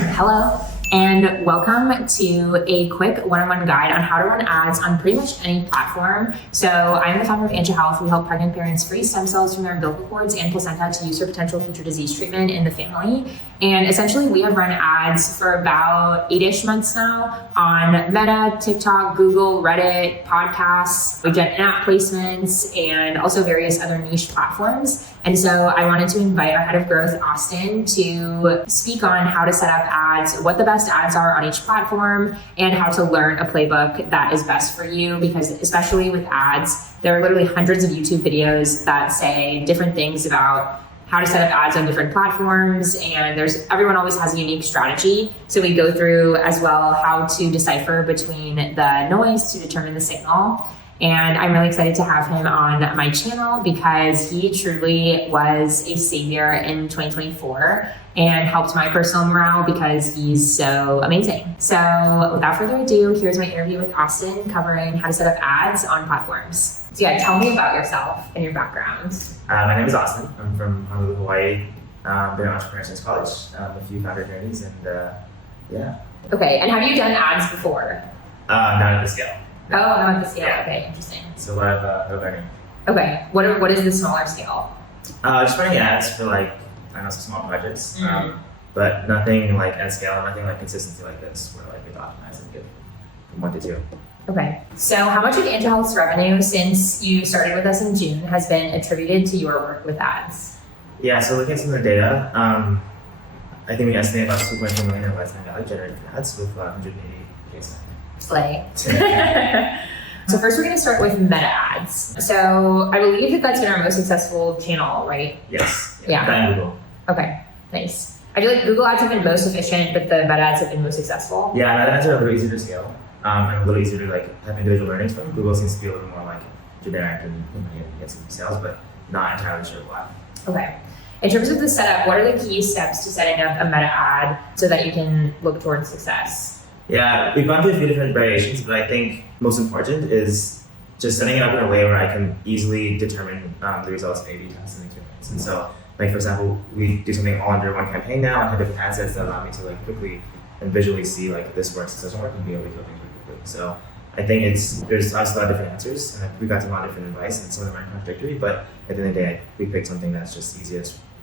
Hello, and welcome to a quick one-on-one guide on how to run ads on pretty much any platform. So I'm the founder of Ancha Health. We help pregnant parents freeze stem cells from their umbilical cords and placenta to use for potential future disease treatment in the family. And essentially, we have run ads for about 8-ish months now on Meta, TikTok, Google, Reddit, podcasts. We've done in-app placements and also various other niche platforms. And so I wanted to invite our head of growth, Austin, to speak on how to set up ads, what the best ads are on each platform, and how to learn a playbook that is best for you. Because especially with ads, there are literally hundreds of YouTube videos that say different things about how to set up ads on different platforms, and everyone always has a unique strategy. So we go through as well how to decipher between the noise to determine the signal. And I'm really excited to have him on my channel because he truly was a savior in 2024 and helped my personal morale because he's so amazing. So without further ado, here's my interview with Austin covering how to set up ads on platforms. So yeah, tell me about yourself and your background. My name is Austin. I'm from Honolulu, Hawaii. Been an entrepreneur since college, a few founder journeys, and yeah. Okay, and have you done ads before? Not at the scale. Oh, not at the scale. Yeah. Okay, interesting. So a lot of learning. Okay, what is the smaller scale? Just running ads for some small projects, but nothing like at scale, nothing like consistency like this, where we optimize and get from 1 to 2. Okay, so how much of Ancha Health's revenue since you started with us in June has been attributed to your work with ads? Yeah, so looking at some of the data, I think we estimate about 2.2 million in lifetime value generated from ads with 180 cases. Slay. So first we're going to start with meta ads. So I believe that that's been our most successful channel, right? Yes. Yeah. And Google. Okay, nice. I feel like Google ads have been most efficient, but the meta ads have been most successful. Yeah, meta ads are a little easier to scale and a little easier to have individual learnings from. Google seems to be a little more generic and get some sales, but not entirely sure why. Okay. In terms of the setup, what are the key steps to setting up a meta ad so that you can look towards success? Yeah, we've gone through a few different variations, but I think most important is just setting it up in a way where I can easily determine the results of A/B tests and experiments. And so, for example, we do something all under one campaign now and have different ad sets that allow me to quickly and visually see this works, this doesn't work, and be able to kill things really quickly. So I think there's obviously a lot of different answers, and we got a lot of different advice, and some of them are contradictory. But at the end of the day, we picked something that's just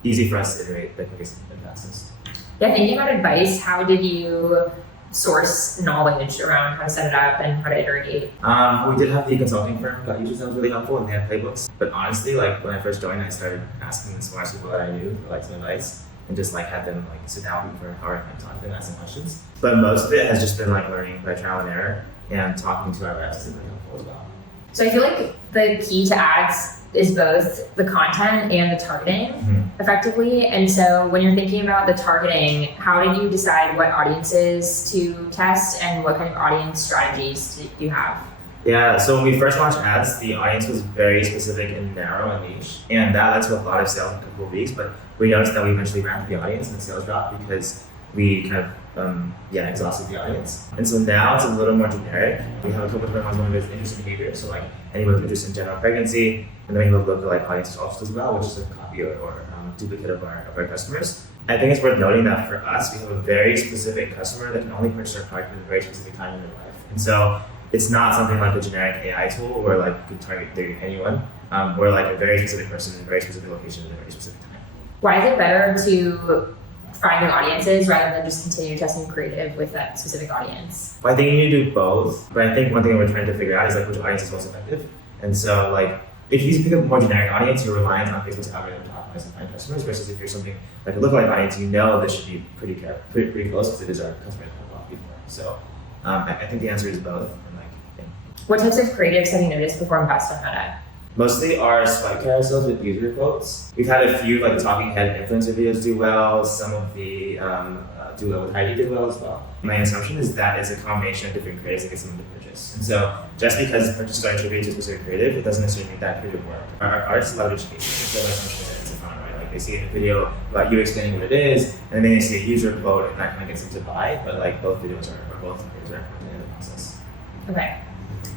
easy for us to iterate the quickest and fastest. Yeah, thinking about advice, how did you source knowledge around how to set it up and how to iterate? We did have the consulting firm that usually was really helpful, and they had playbooks. But honestly, when I first joined, I started asking the smartest people that I knew for some advice, and just had them sit down for an hour and talk to them, ask them questions. But most of it has just been learning by trial and error, and talking to our reps has been really helpful as well. So I feel like the key to ads is both the content and the targeting effectively. And so when you're thinking about the targeting, how did you decide what audiences to test and what kind of audience strategies do you have? Yeah, so when we first launched ads, the audience was very specific and narrow and niche, and that led to a lot of sales in a couple of weeks, but we noticed that we eventually ramped the audience and the sales dropped because we exhausted the audience. And so now it's a little more generic. We have a couple different ones. One of it is interest in behavior, so anyone who's interested in general pregnancy, and then we have a look at audience also as well, which is a copy or duplicate of our customers. I think it's worth noting that for us, we have a very specific customer that can only purchase our product at a very specific time in their life. And so it's not something like a generic AI tool where you can target anyone. We're a very specific person in a very specific location at a very specific time. Why is it better to find new audiences rather than just continue testing creative with that specific audience? Well, I think you need to do both, but I think one thing we're trying to figure out is which audience is most effective. And so if you pick up a more generic audience, you're reliant on Facebook's algorithm to optimize and find customers, versus if you're something like a lookalike audience, this should be pretty close because it is our customers that have bought before. So I think the answer is both. What types of creatives have you noticed perform best on Meta? Mostly our swipe carousels with user quotes. We've had a few the talking head influencer videos do well. Some of the do well with Heidi did well as well. My assumption is that it's a combination of different creatives that get someone to purchase. And so just because purchases are attributed to a specific creative, it doesn't necessarily make that creative work. Our artists love education, so my assumption is that it's a fun, right? They see a video about you explaining what it is, and then they see a user quote, and that gets them to buy. But both videos are important in the process. Okay.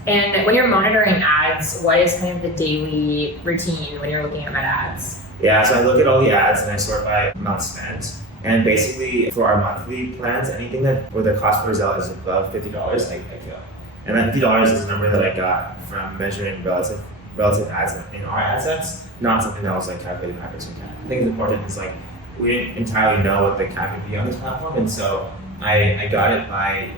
And when you're monitoring ads, what is kind of the daily routine when you're looking at meta ads? Yeah, so I look at all the ads and I sort by amount spent. And basically, for our monthly plans, anything that where the cost per result is above $50, I kill. And that $50 is a number that I got from measuring relative ads in our ad sets, not something that was like calculated backwards from CAC. I think it's important is like we didn't entirely know what the CAC would be on this platform, and so I got it by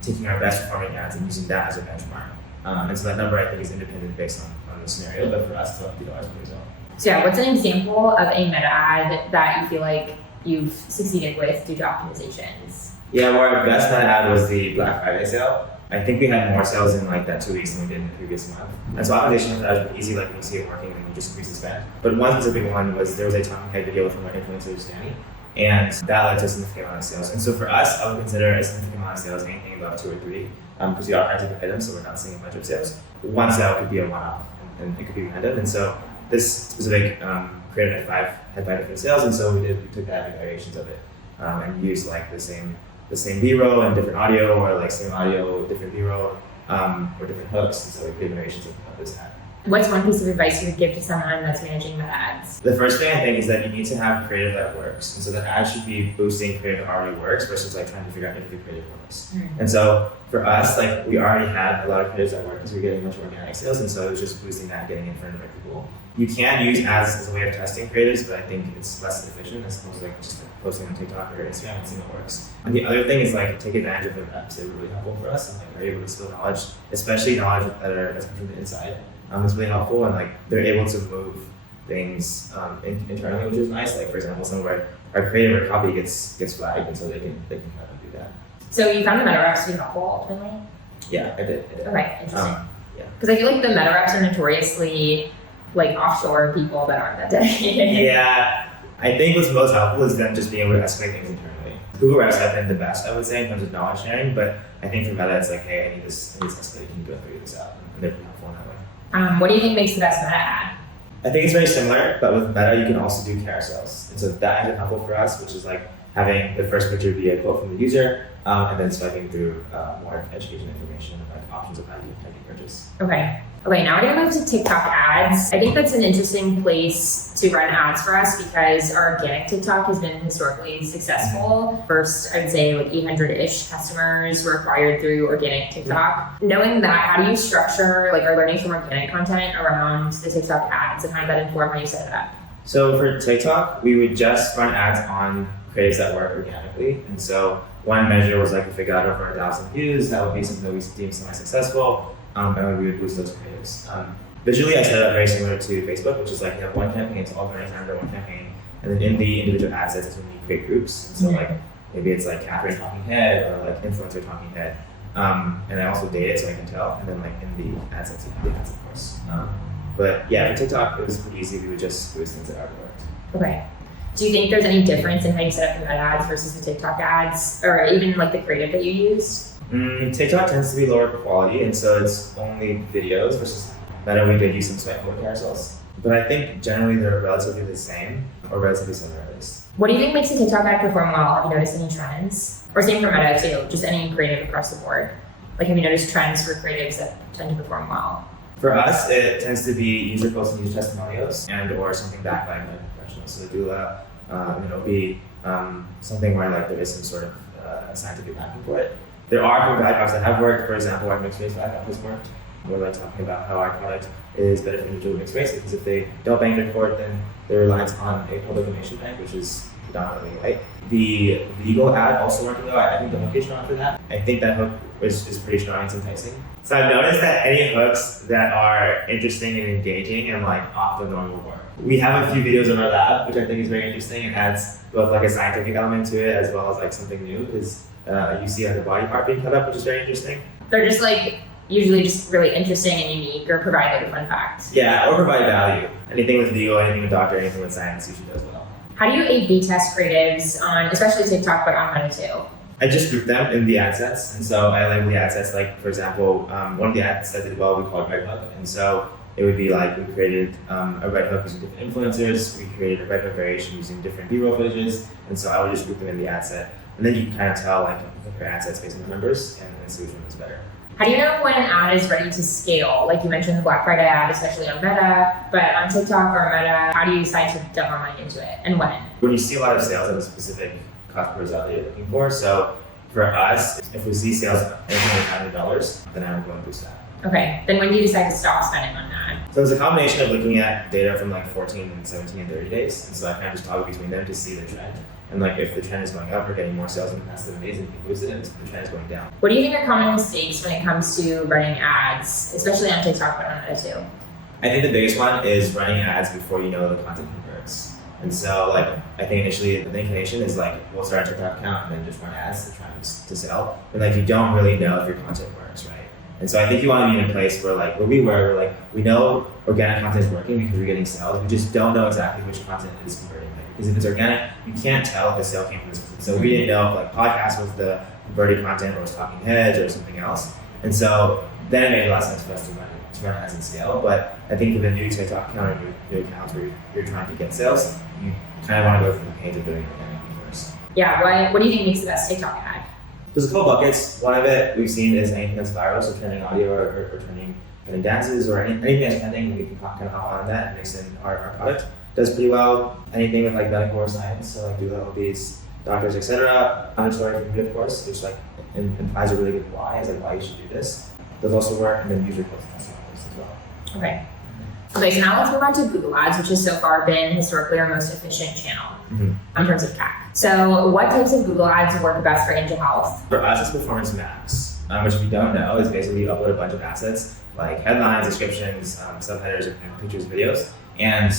taking our best performing ads and using that as a benchmark. And so that number I think is independent based on the scenario, but for us, it's $50 per result. So yeah, what's an example of a meta ad that you feel like you've succeeded with due to optimizations? Yeah, well, our best meta ad was the Black Friday sale. I think we had more sales in like that 2 weeks than we did in the previous month. And so optimization for that was pretty easy, like when you see it working, then you just increase the spend. But one specific one was there was a talking head video from our influencer, Danny, and that led to a significant amount of sales. And so for us, I would consider a significant amount of sales anything above 2 or 3, because we are trying to pick items, so we're not seeing a bunch of sales. One sale could be a one-off, and it could be random. And so this specific creative had five different sales, and so we took that and variations of it, and used like the same B-roll and different audio, or like same audio, different B-roll, or different hooks, and so we created variations of this ad. What's one piece of advice you would give to someone that's managing meta ads? The first thing I think is that you need to have creative that works. And so the ad should be boosting creative that already works versus like trying to figure out if the creative works. Mm-hmm. And so for us, like we already had a lot of creatives that work because we were getting much organic sales. And so it was just boosting that, getting in front of the right people. You can use ads as a way of testing creatives, but I think it's less efficient as opposed to like just like posting on TikTok or Instagram and seeing what works. And the other thing is like take advantage of the reps. They're really helpful for us and like are able to spill knowledge, especially knowledge that's come from the inside. It's really helpful, and like they're able to move things internally, which is nice. Like for example, some of our creative or copy gets flagged, and so they can kind of do that. So you found the meta reps to be helpful ultimately? Yeah, I did. Okay, interesting. Yeah, because I feel like the meta reps are notoriously like offshore people that aren't that dedicated. Yeah, I think what's most helpful is them just being able to escalate things internally. Google reps have been the best, I would say, in terms of knowledge sharing, but I think for Meta, it's like, hey, I need this escalate. Can you go figure this out? And they're pretty helpful in that way. What do you think makes the best meta ad? I think it's very similar, but with Meta, you can also do carousels. And so that is helpful for us, which is like having the first picture be a quote from the user, and then swiping through more education information and like options of how you can purchase. Okay, now we're gonna move to TikTok ads. I think that's an interesting place to run ads for us because our organic TikTok has been historically successful. First, I'd say like 800-ish customers were acquired through organic TikTok. Knowing that, how do you structure like our learning from organic content around the TikTok ads, and how did that inform how you set it up? So for TikTok, we would just run ads on creatives that work organically. And so one measure was like if it got over 1,000 views, that would be something that we deemed semi-successful. And we would boost those creatives. Visually, I set it up very similar to Facebook, which is like you have one campaign, it's all running under one campaign, and then in the individual ad sets is when you create groups. And so like maybe it's like Catherine talking head or like influencer talking head, and I also date it so I can tell. And then like in the ad sets, you have the ads, of course. But yeah, for TikTok, it was pretty easy. We would just boost things that already worked. Okay. Do you think there's any difference in how you set up the meta ads versus the TikTok ads, or even like the creative that you used? TikTok tends to be lower quality, and so it's only videos versus Meta. We did use some swipe forward carousels, but I think generally they're relatively the same or relatively similar at least. What do you think makes a TikTok ad perform well? Have you noticed any trends? Or same for Meta too, just any creative across the board. Like have you noticed trends for creatives that tend to perform well? For us, it tends to be user posting user testimonials and or something backed by a professional. So doula, be something where like there is some sort of scientific backing for it. There are value props that have worked. For example, our mixed race value prop has worked. We're like talking about how our product is beneficial to mixed race because if they don't bank their court, then they're reliant on a public donation bank, which is predominantly white. The legal ad also worked well. I think the hook is strong for that. I think that hook is pretty strong. It's enticing. So I've noticed that any hooks that are interesting and engaging and like off the normal work. We have a few videos in our lab, which I think is very interesting. It adds both like a scientific element to it as well as like something new because you see like a body part being cut up, which is very interesting. They're just like usually just really interesting and unique, or provide like a fun fact. Yeah, or provide value. Anything with legal, anything with doctor, anything with science, usually does well. How do you A/B test creatives on, especially TikTok, but on Meta too? I just group them in the ad sets, and so I label the ad sets. Like for example, one of the ad sets that did well we called Red Hook, and so it would be like we created a Red Hook using different influencers. We created a Red Hook variation using different B-roll footages, and so I would just group them in the ad set. And then you can kind of tell, like, you compare ad sets based on the numbers and see which one is better. How do you know when an ad is ready to scale? Like you mentioned the Black Friday ad, especially on Meta, but on TikTok or Meta, how do you decide to dump more money into it and when? When you see a lot of sales of a specific customer that you're looking for, so for us, if we see sales anything over $500, then I would go and boost that. Okay, then when do you decide to stop spending on that? So it's a combination of looking at data from like 14 and 17 and 30 days. And so I kind of just toggle between them to see the trend. And like if the trend is going up, we're getting more sales in the past 7 days and we can boost it, and if the trend is going down. What do you think are common mistakes when it comes to running ads, especially on TikTok, but on Meta too? I think the biggest one is running ads before you know the content converts. And so like I think initially the inclination is like we'll start a TikTok account and then just run ads to try to sell. And like you don't really know if your content works, right? And so I think you want to be in a place where like where we were, like we know organic content is working because we're getting sales. We just don't know exactly which content is converting. Right? Because if it's organic, you can't tell if the sale came from this person. So we didn't know if like podcast was the converted content or was talking heads or something else. And so then it made a lot of sense for us to run ads and scale. But I think with a new TikTok account or new accounts where you're trying to get sales, you kind of want to go through the pains of doing organic first. Yeah, what do you think makes the best TikTok ad? There's a couple buckets. One of it we've seen is anything that's viral, so trending audio or trending dances or anything that's trending, we can kind of hop on that and mix in our product. Does pretty well. Anything with like medical or science, so like LLBs, doctors, etc. Story from you, of course, which like implies a really good why, is like why you should do this. Those also work, and then user posts as well. Okay. Okay, so now let's move on to Google Ads, which has so far been historically our most efficient channel in terms of CAC. So what types of Google Ads work best for Angel Health? For us, it's Performance Max, which if you don't know is basically you upload a bunch of assets like headlines, descriptions, subheaders, and pictures, videos, and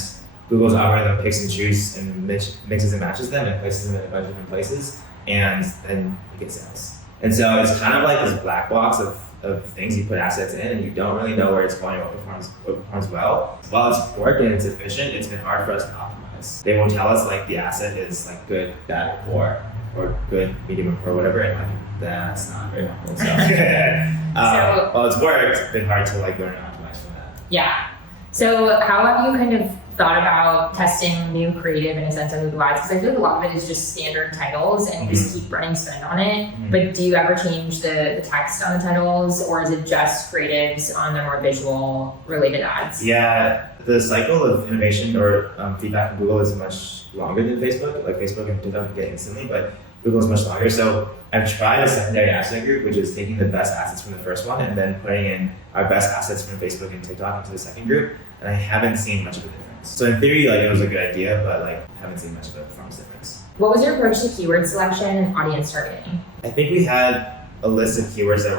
Google's algorithm picks and chooses and mixes and matches them and places them in a bunch of different places, and then you get sales. And so it's kind of like this black box of things you put assets in, and you don't really know where it's going or what performs well. While it's worked and it's efficient, it's been hard for us to optimize. They won't tell us like the asset is like good, bad, or poor, or good, medium, or poor, whatever, and like that's not very helpful. So, while it's worked, it's been hard to like learn and optimize from that. Yeah. So how have you kind of thought about testing new creative in a sense on Google Ads? Because I feel like a lot of it is just standard titles and you just keep running spend on it. But do you ever change the text on the titles, or is it just creatives on the more visual related ads? Yeah, the cycle of innovation or feedback from Google is much longer than Facebook. Like Facebook and TikTok get instantly, but Google is much longer. So I've tried a secondary asset group, which is taking the best assets from the first one and then putting in our best assets from Facebook and TikTok into the second group, and I haven't seen much of a difference. So in theory, like it was a good idea, but like haven't seen much of a performance difference. What was your approach to keyword selection and audience targeting? I think we had a list of keywords that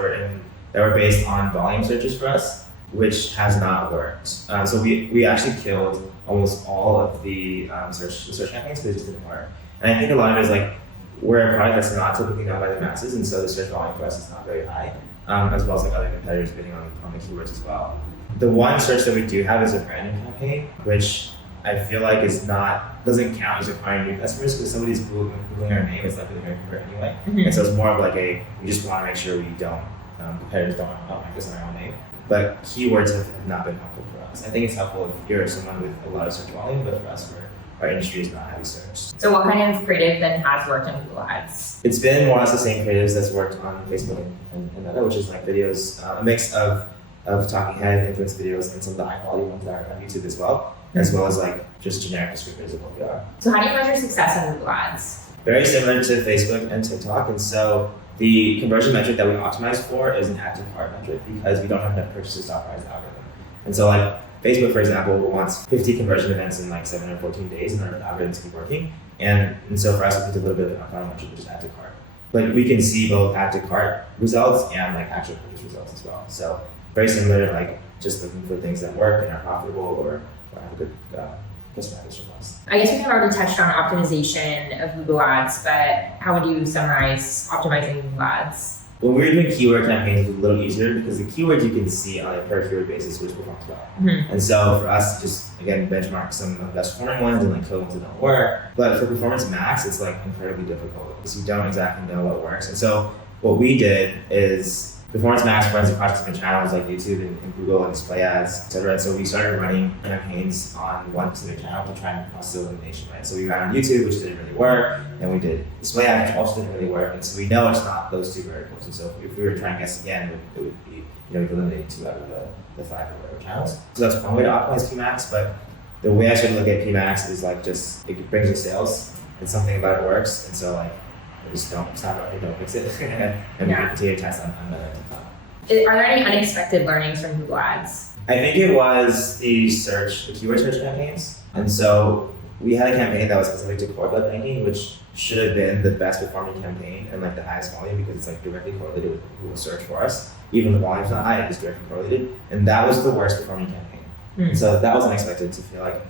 were based on volume searches for us, which has not worked. So we actually killed almost all of the search campaigns because it just didn't work. And I think a lot of it is like we're a product that's not typically known by the masses, and so the search volume for us is not very high, as well as like other competitors bidding on the keywords as well. The one search that we do have is a branding campaign, which I feel like doesn't count as acquiring new customers because somebody's Googling our name, it's likely they're going to convert anyway. And so it's more of like we just want to make sure competitors don't outrank us on our own name. But keywords have not been helpful for us. I think it's helpful if you're someone with a lot of search volume, but for us, our industry is not heavy searched. So what kind of creative then has worked on Google Ads? It's been more or less the same creatives that's worked on Facebook and Meta, which is like videos, a mix of talking head, influence videos, and some of the high quality ones that are on YouTube as well, as well as like just generic descriptors of what we are. So how do you measure success on Google Ads? Very similar to Facebook and TikTok, and so the conversion metric that we optimize for is an add to cart metric because we don't have enough purchases to optimize the algorithm. And so like Facebook, for example, wants 50 conversion events in like 7 or 14 days in order for the algorithms to keep working. And so for us, we did a little bit of an outbound metric, which is add to cart. But we can see both add to cart results and like actual purchase results as well. So very similar, like just looking for things that work and are profitable or have a good customer acquisition cost. I guess we kind of already touched on optimization of Google Ads, but how would you summarize optimizing Google Ads? When we were doing keyword campaigns, it was a little easier because the keywords you can see on a per keyword basis which performs well. And so for us to just, again, benchmark some of the best performing ones and like kill ones that don't work. But for Performance Max, it's like incredibly difficult because you don't exactly know what works. And so what we did is Performance Max runs across different channels like YouTube and Google and display ads, etc. And so we started running campaigns on one specific channel to try and cross the elimination, right? So we ran on YouTube, which didn't really work, and we did display ads, which also didn't really work. And so we know it's not those two verticals. And so if we were trying this again, it would be, we've eliminated 2 out of the 5 or whatever channels. So that's one way to optimize PMax, but the way I should look at PMax is like just, it brings you sales and something about it works. And so like, just don't stop it, don't fix it. And we can continue to test on another top. Are there any unexpected learnings from Google Ads? I think it was the keyword search campaigns. And so we had a campaign that was specific to cord web ranking, which should have been the best performing campaign and like the highest volume because it's like directly correlated with Google search for us. Even the volume's not high, it's directly correlated. And that was the worst performing campaign. And so that was unexpected to feel like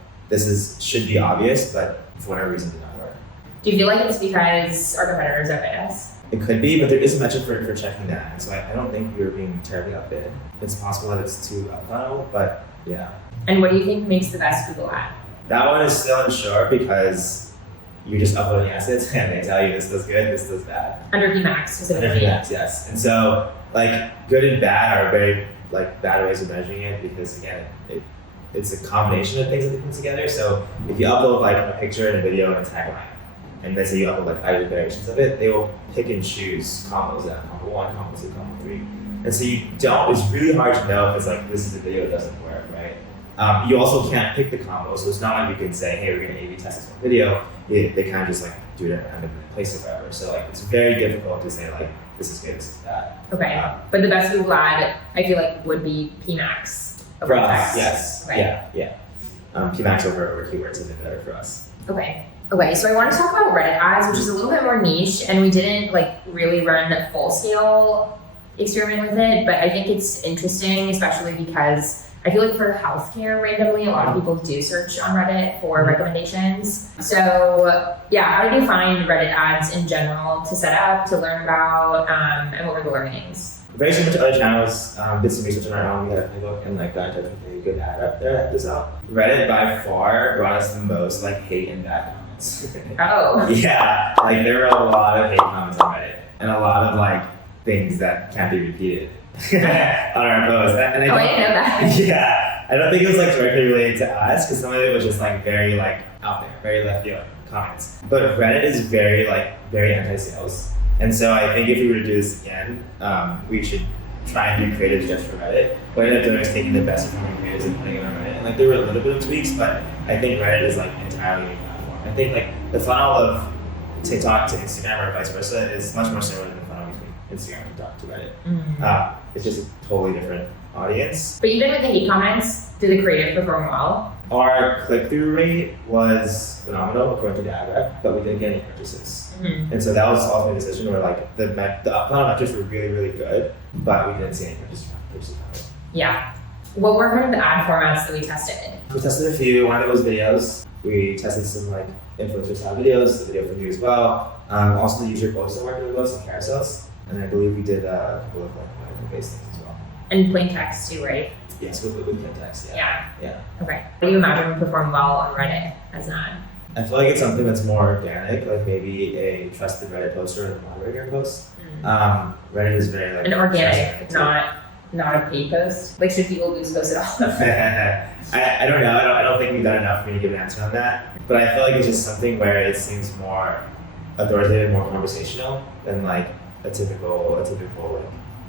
should be obvious, but for whatever reason did not work. Do you feel like it's because our competitors outbid us? It could be, but there is a metric for checking that. And so I don't think we were being terribly outbid. It's possible that it's too up funnel, but yeah. And what do you think makes the best Google ad? That one is still unsure because you're just uploading assets and they tell you this does good, this does bad. Under PMax specifically. Under PMax, yes. And so like good and bad are very like bad ways of measuring it because again, it's a combination of things that they put together. So if you upload like a picture and a video and a tagline, and let's say you upload like 5 variations of it, they will pick and choose combos that combo 1, combo 2, combo 3. And so it's really hard to know if it's like, this is a video that doesn't work, right? You also can't pick the combo, so it's not like you can say, hey, we're gonna A/B test this one video. They kind of just like do it at random place or whatever. So like, it's very difficult to say like, this is good, this is bad. Okay, but the best Google ad, I feel like would be PMax. For us, yes, okay. yeah. PMax over keywords has been better for us. Okay, so I want to talk about Reddit ads, which is a little bit more niche, and we didn't like really run a full scale experiment with it, but I think it's interesting, especially because I feel like for healthcare randomly, a lot of people do search on Reddit for recommendations. So yeah, how did you find Reddit ads in general to set up, to learn about, and what were the learnings? Very similar to other channels, did some research on our own. We had a playbook and like got in touch with a good ad up there that this out. Reddit by far brought us the most like hate and bad comments. Oh. Yeah, like there were a lot of hate comments on Reddit and a lot of like things that can't be repeated on our post. And I didn't know that. Yeah, I don't think it was like directly related to us because some of it was just like very like out there, very left field comments. But Reddit is very anti-sales. And so I think if we were to do this again, we should try and do creatives just for Reddit. What I ended up doing is taking the best performing creatives and putting it on Reddit. And like there were a little bit of tweaks, but I think Reddit is like entirely a new platform. I think like the funnel of TikTok to Instagram or vice versa is much more similar than the funnel between Instagram and TikTok to Reddit. It's just a totally different audience. But even with the hate comments, did the creative perform well? Our click-through rate was phenomenal according to the ad rep, but we didn't get any purchases. And so that was also a decision where like the funnel metrics were really, really good, but we didn't see any purchases from it. Yeah. What were kind of the ad formats that we tested? We tested a few. One of those videos, we tested some like influencer style videos, the video from you as well. Also the user quotes that worked really well, some carousels. And I believe we did a couple of like medical-based things as well. And plain text too, right? Yes, with plain text, yeah. Okay. What do you imagine would perform well on Reddit as an ad? I feel like it's something that's more organic, like maybe a trusted Reddit poster and a moderator post. Reddit is very like an organic, not a paid post. Like should people boost post at all? I don't know. I don't think we've done enough for me to give an answer on that. But I feel like it's just something where it seems more authoritative, more conversational than like a typical like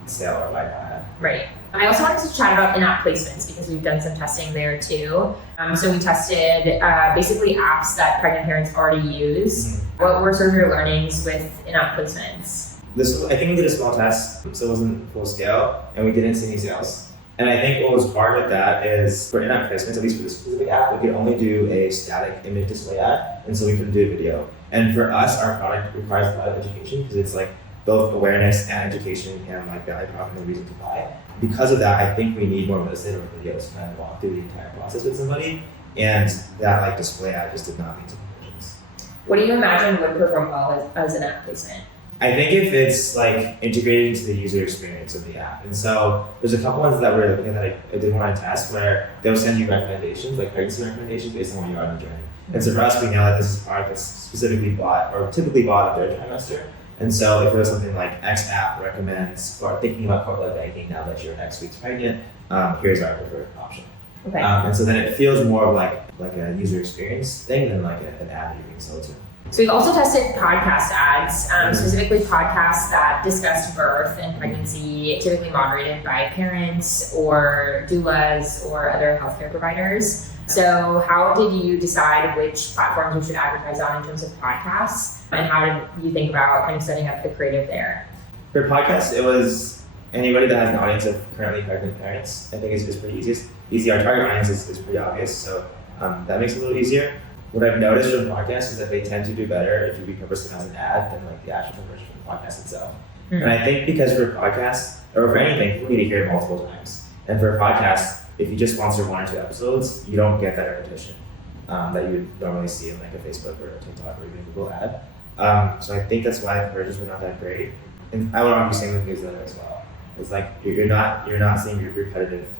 sale or like ad. Right. I also wanted to chat about in-app placements because we've done some testing there too. So we tested basically apps that pregnant parents already use. What were sort of your learnings with in-app placements? I think we did a small test, so it wasn't full scale, and we didn't see any sales. And I think what was hard with that is for in-app placements, at least for this specific app, we could only do a static image display ad, and so we couldn't do a video. And for us, our product requires a lot of education because it's like both awareness and education and like value prop and the reason to buy. Because of that, I think we need more illustrative videos to kind of walk through the entire process with somebody, and that like display ad just did not lead to conversions. What do you imagine would perform well as an app placement? I think if it's like integrated into the user experience of the app. And so there's a couple ones that we're looking at that I did want to test where they'll send you recommendations, like pregnancy recommendations based on where you are in the journey. And so for us, we know that this is a product that's specifically bought or typically bought at their trimester. And so if it was something like X app recommends for thinking about corporate banking now that you're X weeks pregnant, here's our preferred option. Okay. And so then it feels more of like a user experience thing than like an ad that you're being sold to. So we've also tested podcast ads, specifically podcasts that discussed birth and pregnancy, typically moderated by parents or doulas or other healthcare providers. So how did you decide which platforms you should advertise on in terms of podcasts? And how did you think about kind of setting up the creative there? For podcasts, it was anybody that has an audience of currently pregnant parents. I think is pretty easy. Our target audience is pretty obvious, so that makes it a little easier. What I've noticed from podcasts is that they tend to do better if you repurpose it as an ad than like the actual conversion from the podcast itself. Mm-hmm. And I think because for podcasts, or for anything, people need to hear it multiple times. And for a podcast, if you just sponsor 1 or 2 episodes, you don't get that repetition that you would normally see in like a Facebook or a TikTok or even a Google ad. So I think that's why the conversions were not that great. And I would argue same with newsletter as well. It's like you're not seeing your repetitive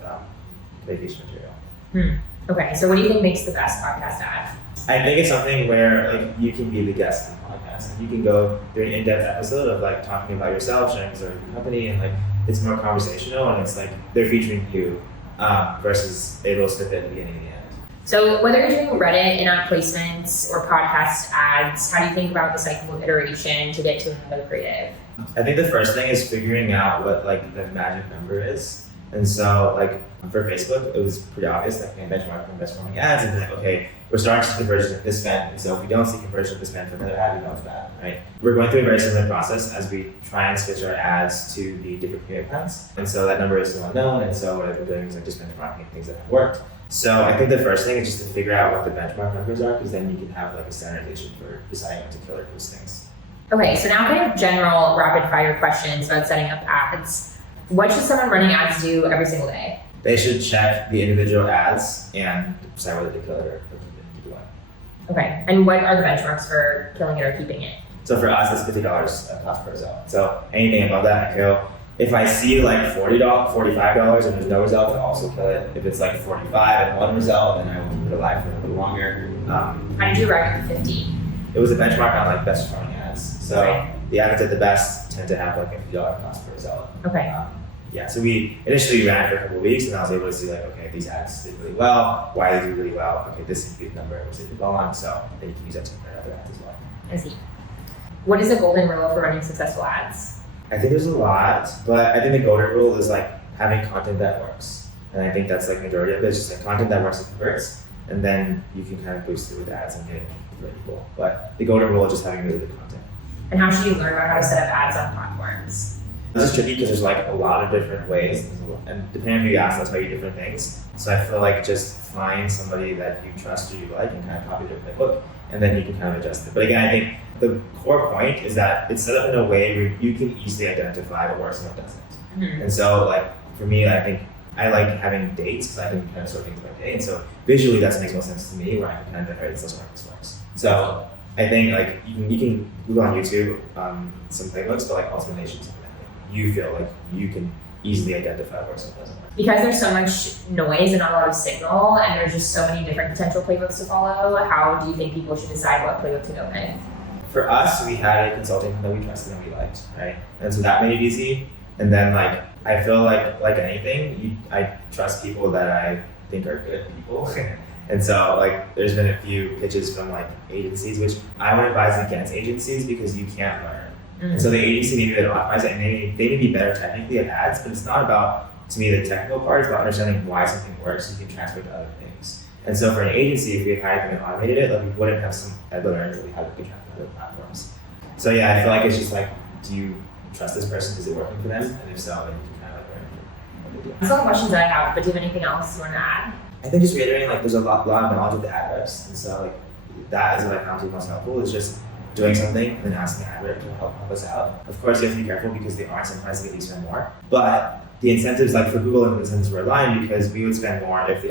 vacation material. Okay, so what do you think makes the best podcast ad? I think it's something where like you can be the guest in the podcast and you can go through an in-depth episode of like talking about yourself, sharing the story of your company, and like it's more conversational and it's like they're featuring you versus a little snippet at the beginning and the end. So whether you're doing Reddit in-app placements or podcast ads, how do you think about the cycle of iteration to get to another creative? I think the first thing is figuring out what like the magic number is. And so like for Facebook, it was pretty obvious that we benchmark from best performing ads and be like, okay, we're starting to see conversion at this spend. And so if we don't see conversion at this spend for another ad, we know it's bad, right? We're going through a very similar process as we try and switch our ads to the different premium plans. And so that number is still unknown. And so what we're doing is like just benchmarking things that have worked. So I think the first thing is just to figure out what the benchmark numbers are, because then you can have like a standardization for deciding what to kill or those things. Okay, so now kind of general rapid fire questions about setting up ads. What should someone running ads do every single day? They should check the individual ads and decide whether to kill it or keep it going. Okay, and what are the benchmarks for killing it or keeping it? So for us, it's $50 cost per result. So anything above that, I kill. If I see like $40, $45 and there's no result, I'll also kill it. If it's like 45 and 1 result, then I will keep it alive for a little bit longer. How did you arrive at the 50? It was a benchmark on like best performing ads. So okay. The ads that did the best tend to have like a $50 cost per result. Okay. Yeah, so we initially ran it for a couple of weeks and I was able to see like, okay, these ads did really well. Why did they do really well? Okay, this is a good number, which they did well on. So then you can use that to compare other ads as well. I see. What is the golden rule for running successful ads? I think there's a lot, but I think the golden rule is like having content that works. And I think that's like majority of it. It's just like content that works and converts. And then you can kind of boost it with ads and get it for people. But the golden rule is just having really good content. And how should you learn about how to set up ads on platforms? This is tricky because there's like a lot of different ways, and depending on who you ask, they'll tell you different things. So I feel like just find somebody that you trust or you like and kind of copy their playbook, and then you can kind of adjust it. But again, I think the core point is that it's set up in a way where you can easily identify what works and what doesn't. Mm-hmm. And so like for me, I think I like having dates because I can kind of sort things by day. And so visually that makes more sense to me where I can kind of generate this looks like this works. So I think like you can Google on YouTube some playbooks, but like automation something that you feel like you can easily identify what works and doesn't work. Because there's so much noise and not a lot of signal, and there's just so many different potential playbooks to follow, how do you think people should decide what playbook to go with? For us, we had a consulting that we trusted and we liked, right? And so that made it easy. And then like, I feel like anything, I trust people that I think are good people. And so like, there's been a few pitches from like agencies, which I would advise against agencies because you can't learn. Mm-hmm. And so the agency maybe they optimize it and they may be better technically at ads, but it's not about, to me, the technical part, it's about understanding why something works so you can transfer it to other things. And so for an agency, if we had hired them and automated it, like we wouldn't have some learners that we had to transfer to other platforms. So yeah, I feel like it's just like, do you trust this person? Is it working for them? And if so, then you can kind of like learn what they do. That's all the questions that I have, but do you have anything else you want to add? I think just reiterating, like there's a lot of knowledge of the ad reps. And so like that is what I found to be most helpful, is just doing something and then asking the ad rep to help us out. Of course, you have to be careful because they are incentivized to get you spend more. But the incentives, like for Google, the incentives were aligned because we would spend more if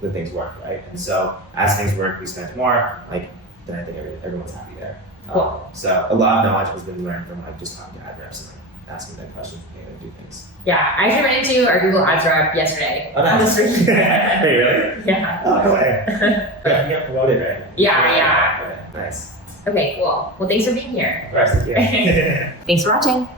the things work, right? And so as things work, we spent more, like then I think everyone's happy there. Cool. So a lot of knowledge has been learned from like just talking to ad reps and like asking them questions and getting them to do things. Yeah, I actually ran into our Google Ads rep yesterday. Oh, nice. Hey, really? Yeah. Oh, no way. You got promoted, right? Yeah. Okay, nice. Okay, cool. Well, thanks for being here. Of course, thank you. Thanks for watching.